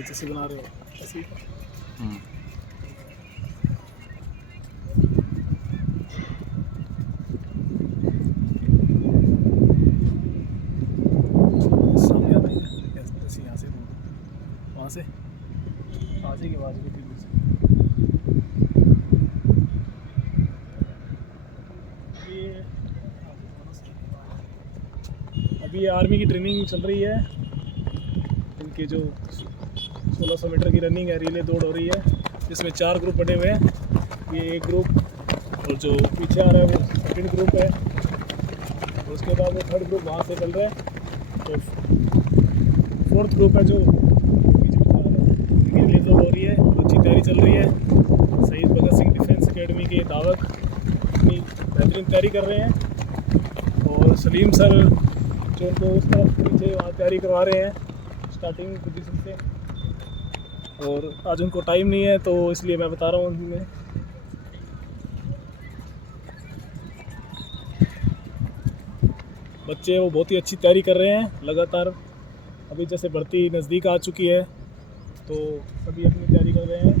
जैसे बना रहे हो ऐसे। सामने आना है ऐसे, यहाँ से वहाँ से आ जाएगी आवाज़ भी दूर से। ये अभी आर्मी की ट्रेनिंग चल रही है, इनके जो 1600 मीटर की रनिंग है, रिले दौड़ हो रही है, जिसमें 4 ग्रुप बने हुए हैं। ये एक ग्रुप और जो पीछे आ रहा है वो सेकंड ग्रुप है, और उसके बाद वो थर्ड ग्रुप वहाँ से चल रहा है, तो फोर्थ ग्रुप है जो रिले दौड़ हो रही है। अच्छी तैयारी चल रही है। शहीद भगत सिंह डिफेंस एकेडमी के दावक अपनी बेहतरीन तैयारी कर रहे हैं, और सलीम सर जो उनको उस तरफ पीछे वहाँ तैयारी करवा रहे हैं स्टार्टिंग पोजीशन से। और आज उनको टाइम नहीं है तो इसलिए मैं बता रहा हूँ उन्हें। बच्चे वो बहुत ही अच्छी तैयारी कर रहे हैं लगातार। अभी जैसे भर्ती नज़दीक आ चुकी है तो सभी अपनी तैयारी कर रहे हैं।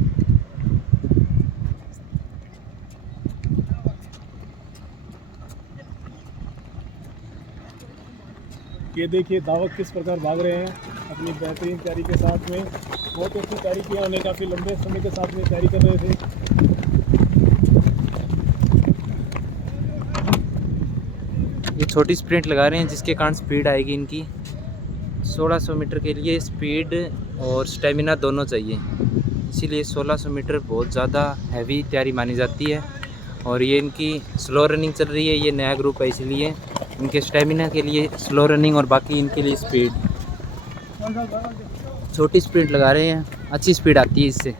ये देखिए दावक किस प्रकार भाग रहे हैं अपनी बेहतरीन तैयारी के साथ में। बहुत अच्छी तैयारी की है, उन्हें काफ़ी लंबे समय के साथ में तैयारी कर रहे थे। ये छोटी स्प्रिंट लगा रहे हैं जिसके कारण स्पीड आएगी इनकी। 1600 मीटर के लिए स्पीड और स्टेमिना दोनों चाहिए, इसीलिए 1600 मीटर बहुत ज़्यादा हैवी तैयारी मानी जाती है। और ये इनकी स्लो रनिंग चल रही है, ये नया ग्रुप है इसीलिए इनके स्टेमिना के लिए स्लो रनिंग और बाकी इनके लिए स्पीड। छोटी स्पीड लगा रहे हैं, अच्छी स्पीड आती है इससे।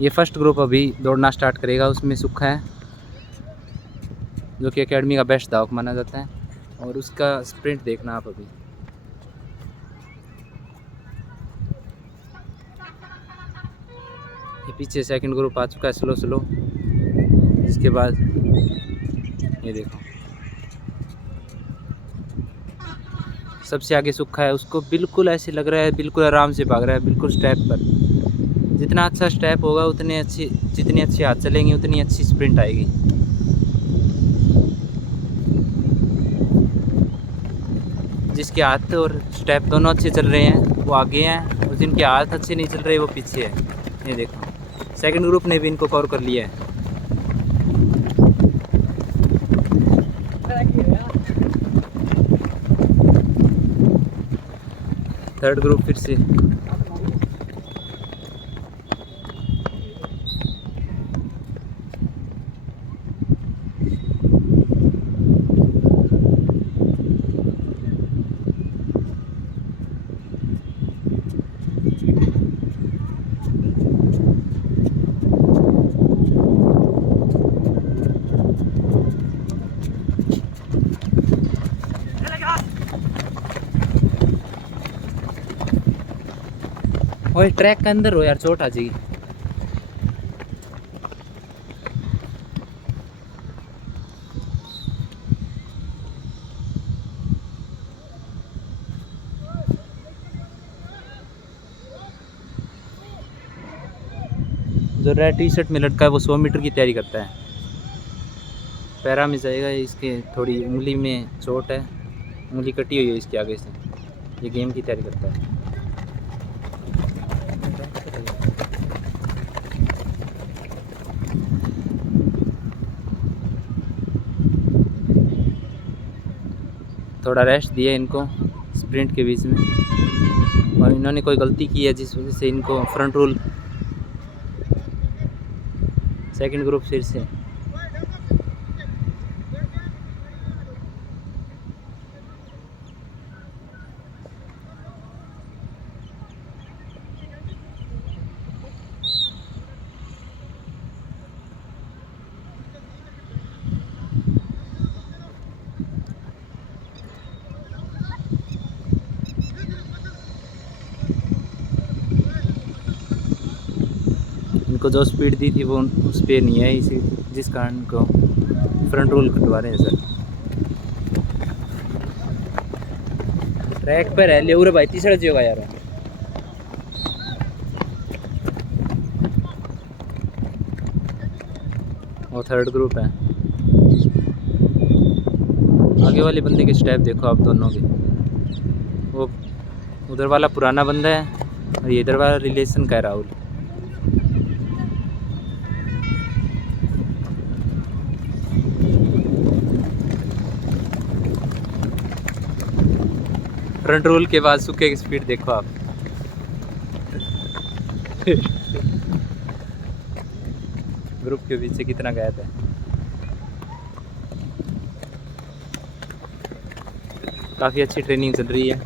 ये फर्स्ट ग्रुप अभी दौड़ना स्टार्ट करेगा, उसमें सुखा है जो कि एकेडमी का बेस्ट धावक माना जाता है, और उसका स्प्रिंट देखना आप अभी। ये पीछे सेकंड ग्रुप आ चुका है स्लो स्लो। इसके बाद ये देखो सबसे आगे सुखा है, उसको बिल्कुल ऐसे लग रहा है बिल्कुल आराम से भाग रहा है, बिल्कुल स्टेप पर। जितना अच्छा स्टेप होगा उतने अच्छी, जितनी अच्छी हाथ चलेंगे उतनी अच्छी स्प्रिंट आएगी। जिसके हाथ और स्टेप दोनों अच्छे चल रहे हैं वो आगे हैं, और जिनके हाथ अच्छे नहीं चल रहे वो पीछे है। ये देखो सेकंड ग्रुप ने भी इनको कवर कर लिया है। थर्ड ग्रुप फिर से और ट्रैक के अंदर हो यार, चोट आ जाएगी। जो रेड टी शर्ट में लड़का है वो 100 मीटर की तैयारी करता है। पैरा में जाएगा, इसके थोड़ी उंगली में चोट है, उंगली कटी हुई है इसके आगे से। ये गेम की तैयारी करता है। थोड़ा रेस्ट दिया इनको स्प्रिंट के बीच में, और इन्होंने कोई गलती की है जिस वजह से इनको फ्रंट रूल। सेकंड ग्रुप फिर से इनको जो स्पीड दी थी वो उस पर नहीं है, इसी जिस कारण को फ्रंट रोल कटवा रहे हैं सर। ट्रैक पर है ले उरे भाई तीसरा जी होगा यार। वो थर्ड ग्रुप है। आगे वाले बंदे के स्टेप देखो आप दोनों के, वो उधर वाला पुराना बंदा है और ये इधर वाला रिलेशन का है राहुल। फ्रंट रोल के बाद सूखे की स्पीड देखो आप। ग्रुप के पीछे कितना गैप है। काफ़ी अच्छी ट्रेनिंग चल रही है।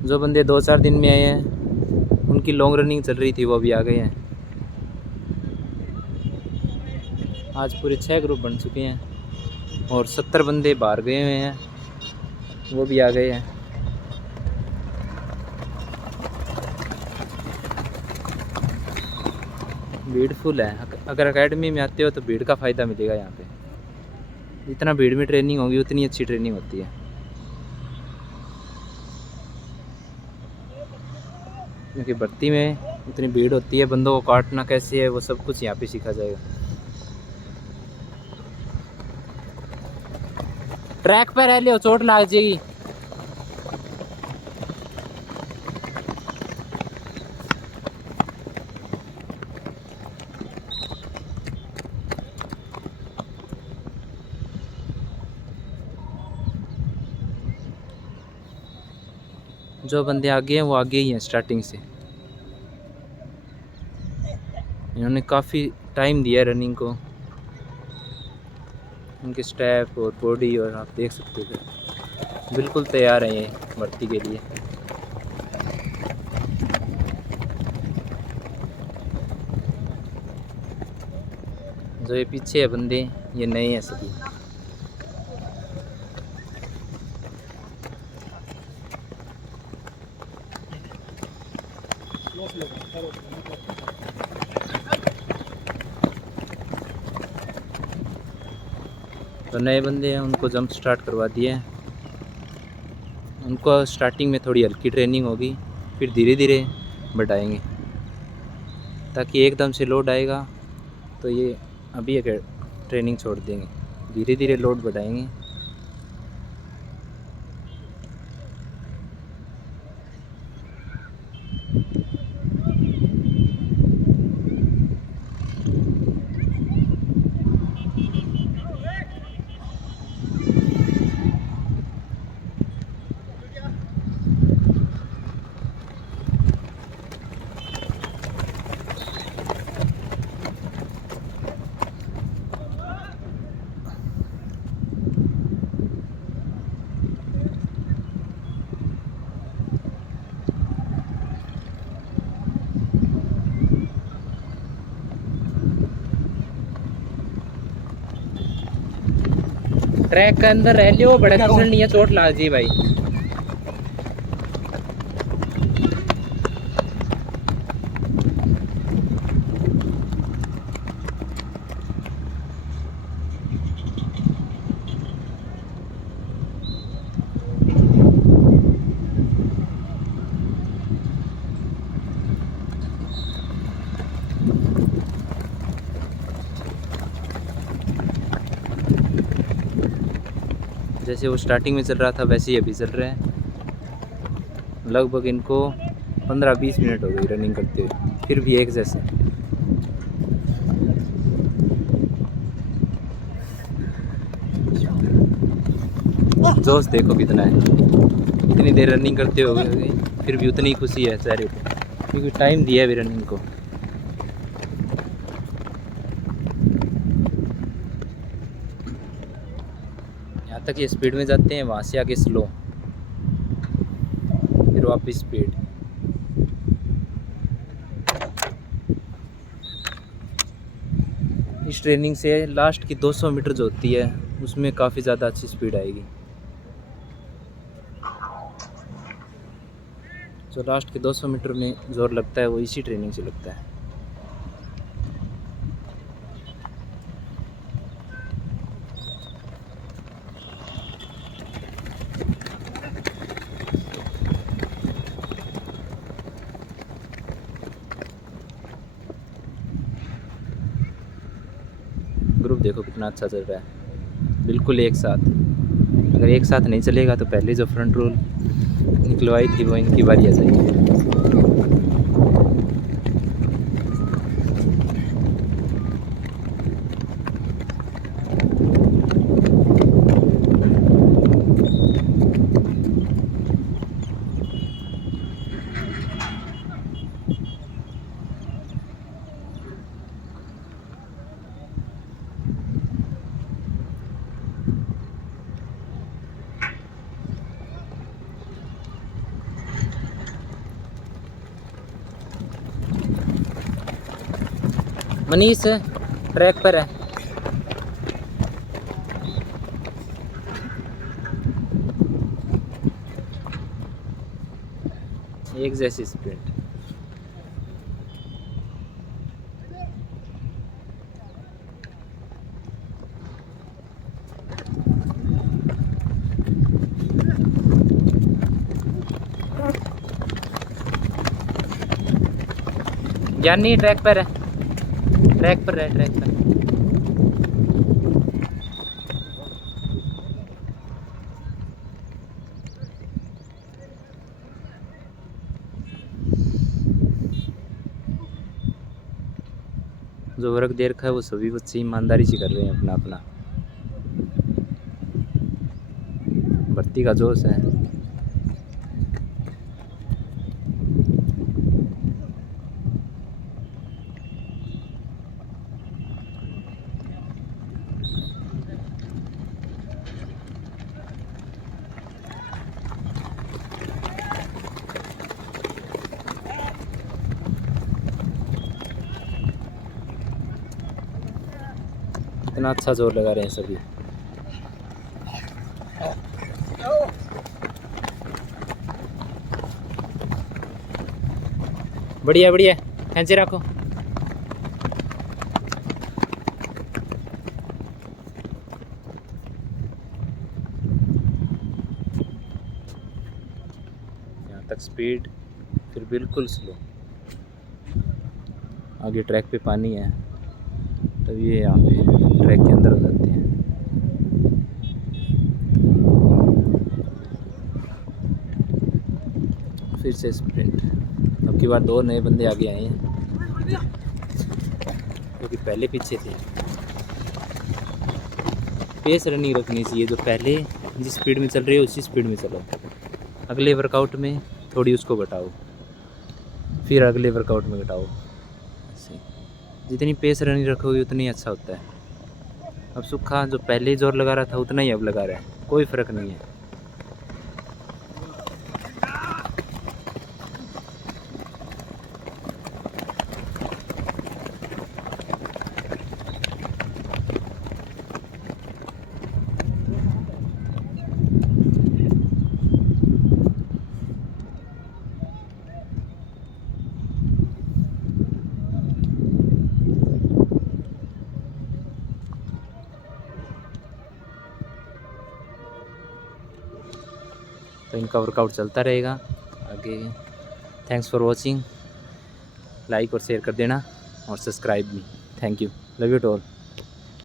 जो बंदे 2-4 दिन में आए हैं उनकी लॉन्ग रनिंग चल रही थी वो भी आ गए हैं। आज पूरे 6 ग्रुप बन चुके हैं और 70 बंदे बाहर गए हुए हैं, वो भी आ गए हैं। भीड़ फुल है। अगर एकेडमी में आते हो तो भीड़ का फ़ायदा मिलेगा यहाँ पे। जितना भीड़ में ट्रेनिंग होगी उतनी अच्छी ट्रेनिंग होती है, क्योंकि भर्ती में इतनी भीड़ होती है, बंदों को काटना कैसे है वो सब कुछ यहाँ पे सीखा जाएगा। ट्रैक पर रह लियो चोट लग जाएगी। जो बंदे आगे हैं वो आगे ही हैं स्टार्टिंग से। इन्होंने काफ़ी टाइम दिया है रनिंग को, उनके स्टेप और बॉडी और आप देख सकते हो बिल्कुल तैयार हैं ये भर्ती के लिए। जो ये पीछे है बंदे ये नए हैं सभी। तो नए बंदे हैं उनको जंप स्टार्ट करवा दिया है। उनको स्टार्टिंग में थोड़ी हल्की ट्रेनिंग होगी, फिर धीरे धीरे बढ़ाएंगे, ताकि एकदम से लोड आएगा तो ये अभी एक ट्रेनिंग छोड़ देंगे, धीरे धीरे लोड बढ़ाएंगे। ट्रैक के अंदर रह लियो, बड़े फिसल नहीं है, चोट लग जी भाई। जैसे वो स्टार्टिंग में चल रहा था वैसे ही अभी चल रहा है। लगभग इनको 15-20 मिनट हो गई रनिंग करते हुए, फिर भी एक जैसे। जोश देखो कितना है, इतनी देर रनिंग करते हो गए फिर भी उतनी खुशी है चेहरे पे, क्योंकि टाइम दिया है भी रनिंग को। तक ये स्पीड में जाते हैं, वहाँ से आगे स्लो, फिर वापस स्पीड। इस ट्रेनिंग से लास्ट की 200 मीटर जो होती है उसमें काफ़ी ज़्यादा अच्छी स्पीड आएगी। जो लास्ट के 200 मीटर में जोर लगता है वो इसी ट्रेनिंग से लगता है। ग्रुप देखो कितना अच्छा चल रहा है, बिल्कुल एक साथ। अगर एक साथ नहीं चलेगा तो पहले जो फ्रंट रोल निकलवाई थी वो इनकी बारी आ जाएगी। मनीष ट्रैक पर है। एक जैसी स्प्रिंट। ज्ञानी ट्रैक पर है, ट्रैक पर है, ट्रैक पर। जो वर्क दे रखा है वो सभी बच्चे ईमानदारी से कर रहे हैं अपना अपना। भर्ती का जोश है। इतना अच्छा जोर लगा रहे हैं सभी। बढ़िया बढ़िया, खींचे रखो। यहाँ तक स्पीड, फिर बिल्कुल स्लो। आगे ट्रैक पे पानी है तब ये यहाँ पे ट्रैक के अंदर हो जाते हैं। फिर से स्प्रिंट। अब की बार 2 नए बंदे आगे आए हैं क्योंकि पहले पीछे थे। पेस रनिंग रखनी चाहिए, जो पहले जिस स्पीड में चल रही है उसी स्पीड में चलो। अगले वर्कआउट में थोड़ी उसको घटाओ, फिर अगले वर्कआउट में घटाओ। ऐसे जितनी पेस रनिंग रखोगे उतनी अच्छा होता है। अब सुखा जो पहले जोर लगा रहा था उतना ही अब लगा रहा है, कोई फ़र्क नहीं है। तो इनका वर्कआउट चलता रहेगा आगे। Thanks for watching. लाइक और शेयर कर देना और सब्सक्राइब भी। Thank you, love you to all.